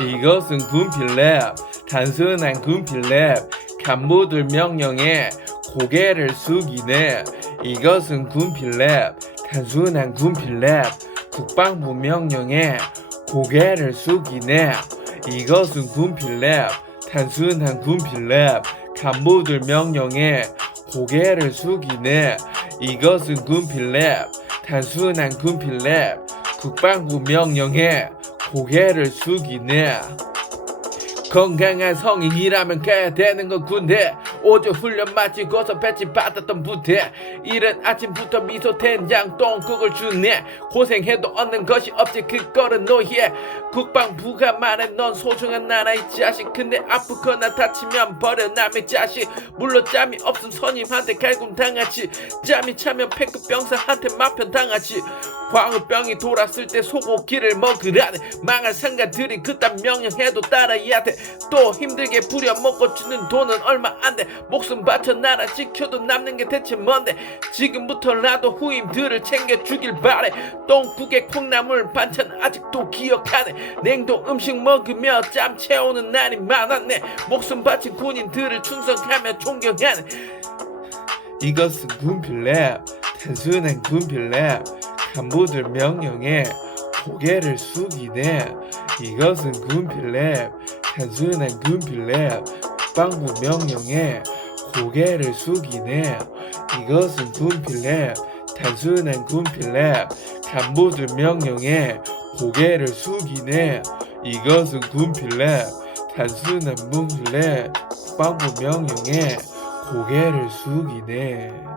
이것은 군필랩 단순한 군필랩 간부들 명령에 고개를 숙이네. 이것은 군필랩 단순한 군필랩 국방부 명령에 고개를 숙이네. 이것은 군필랩 단순한 군필랩 간부들 명령에 고개를 숙이네. 이것은 군필랩 단순한 군필랩 국방부 명령에 고개를 숙이네 건강한 성인이라면 가야 되는 건 군대 오조 훈련 마치고서 배치 받았던 부대 이른 아침부터 미소 된장 똥국을 주네. 고생해도 얻는 것이 없지 그거는 노예 국방부가 말해 넌 소중한 나라의 자식. 근데 아프거나 다치면 버려 남의 자식. 물론 짬이 없음 선임한테 갈굼 당하지. 짬이 차면 패급 병사한테 마편 당하지. 광우병이 돌았을 때 소고기를 먹으라네. 망할 상가들이 그딴 명령해도 돼또 힘들게 부려먹고 주는 돈은 얼마 안 돼. 목숨 바쳐 나라 지켜도 남는 게 대체 뭔데? 지금부터라도 후임들을 챙겨주길 바래. 똥국에 콩나물 반찬 아직도 기억하네. 냉동 음식 먹으며 짬 채우는 날이 많았네. 목숨 바친 군인들을 충성하며 존경하네. 이것은 군필랩 단순한 군필랩 간부들 명령에 고개를 숙이네. 이것은 군필랩 단순한 군필랩 국방부 명령에 고개를 숙이네. 이것은 군필랩 단순한 군필랩 간부들 명령에 고개를 숙이네. 이것은 군필랩 단순한 군필랩 국방부 명령에 고개를 숙이네